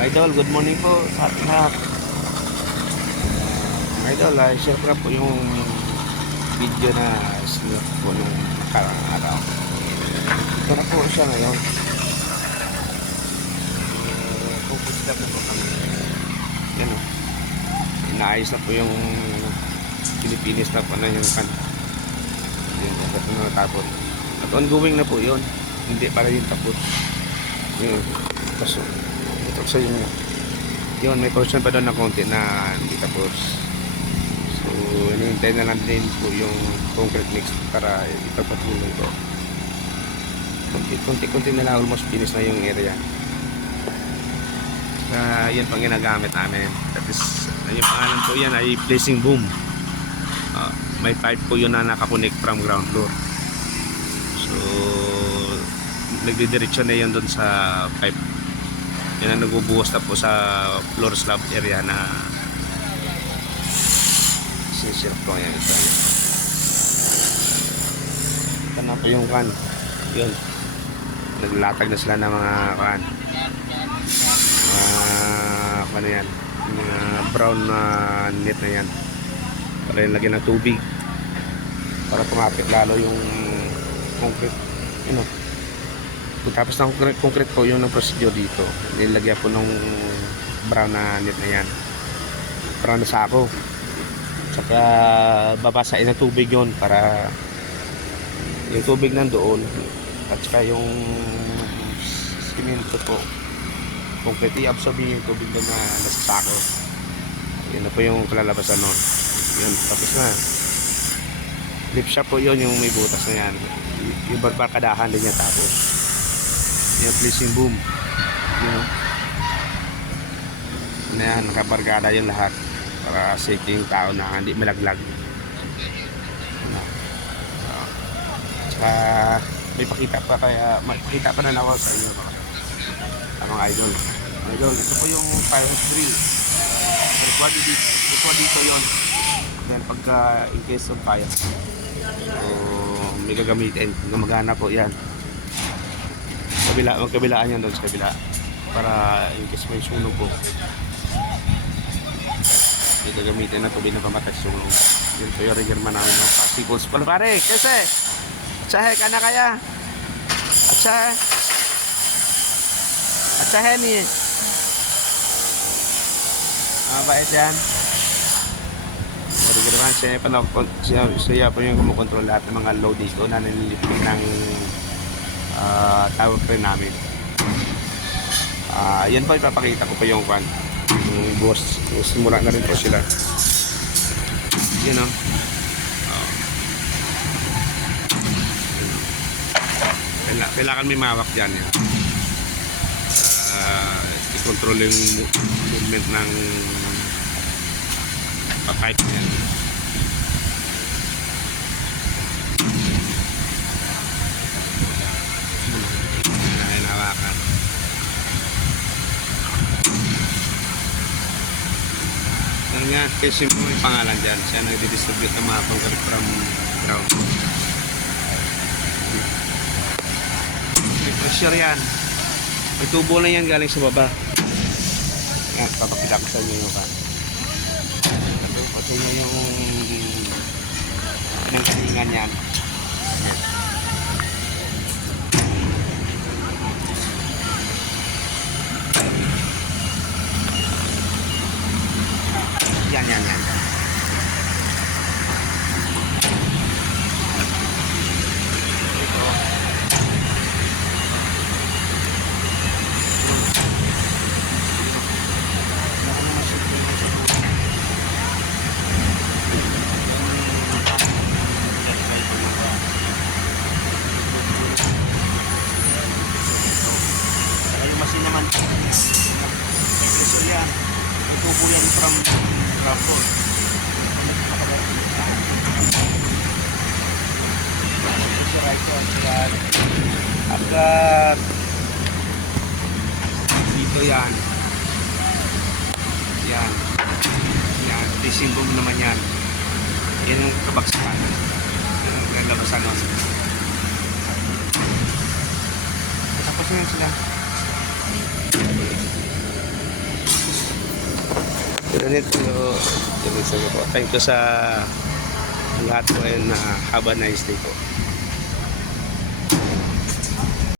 Idol, good morning po sa ating lahat. Idol, share ko na po yung video na sinot po nung nakarang araw. Ito na po siya ngayon. Pupunta po kami. Yan o. Inaayos na po yung Pilipinas na po na yung kan. Yung agad na natapon. At ongoing na po yun. Hindi para yung tapos. Yung kaso. Ito sa inyo. Yun, may portion pa doon na konti na hindi tapos. So, hinihintay na lang din po yung concrete mix para ipagpatuloy ko. Konti-konti na lang, almost finish na yung area. Yan pang ginagamit namin. That is, yung pangalan po yan ay placing boom. May pipe po yun na nakakonect from ground floor. So, nagdidiretso na yun doon sa pipe. Yan ang nagbubuhos na po sa floor slab area na sinisirap ko yan. Ito na po yung kan. Yun. Naglatag na sila ng mga kan. Ano yan? Mga brown na net na yan. Para yung lagyan ng tubig. Para tumapit lalo yung concrete. You know. Tapos ng concrete po yung procedure dito. Nilagyan po ng brown na net na yan. Brown na sako. Saka babasain ng tubig yon para yung tubig nandoon. At saka yung simento po. Concrete i-absorb yung tubig na nasa sako. Yun na po yung kalalabasan nun. Yun, tapos na. Lip shop po yun yung may butas na yan. Yung barkadahan din niya tapos. Yung placing boom. Yun. Ano yan, nakabarkada yung lahat. Para safety yung tao na hindi malaglag. Tsaka may pakita pa kaya makikita pa na ako sa inyo. Mga idol. Idol, ito po yung fire drill. Record dito yun. Yan pagka in case of fire. So, may gagamitin. Gumagana po yan. Magkabilaan yan doon sa kabila. Para in case may sunog po. May gagamitin na tubig na pamatay sunog. Yun po yung regerman namin ng particles. Pare, kasi! Atsahe ka na kaya? Atsahe? Atsahe niya. Mabait yan. Regerman siya po yung kumukontrol lahat ng mga load dito na nililipin ng tower crane namin. Yan po ipapakita ko pa yung kwan. Yung boss, simula na rin po sila. You know. Kailangan may mawak dyan yan. I-control yung movement ng pipe yan. Hinahawakan. Yan nga, kasi mo yung pangalan dyan. Siya nagdidistribute ng mga concrete from ground. May pressure yan. May tubo na yan galing sa baba. Yan, papakita ko sa inyo yung kan. Ito po sa inyo yung pinangkalingan yan. Yan. Yung naman, may pressure yan. May tubo yan from ground floor. Agad dito yan. Placing boom naman yan. Yan yung kabagsakan. Yan ang labasan nun. Tapos na yan sila. Ganito po. Thank you sa lahat po and have a nice day po.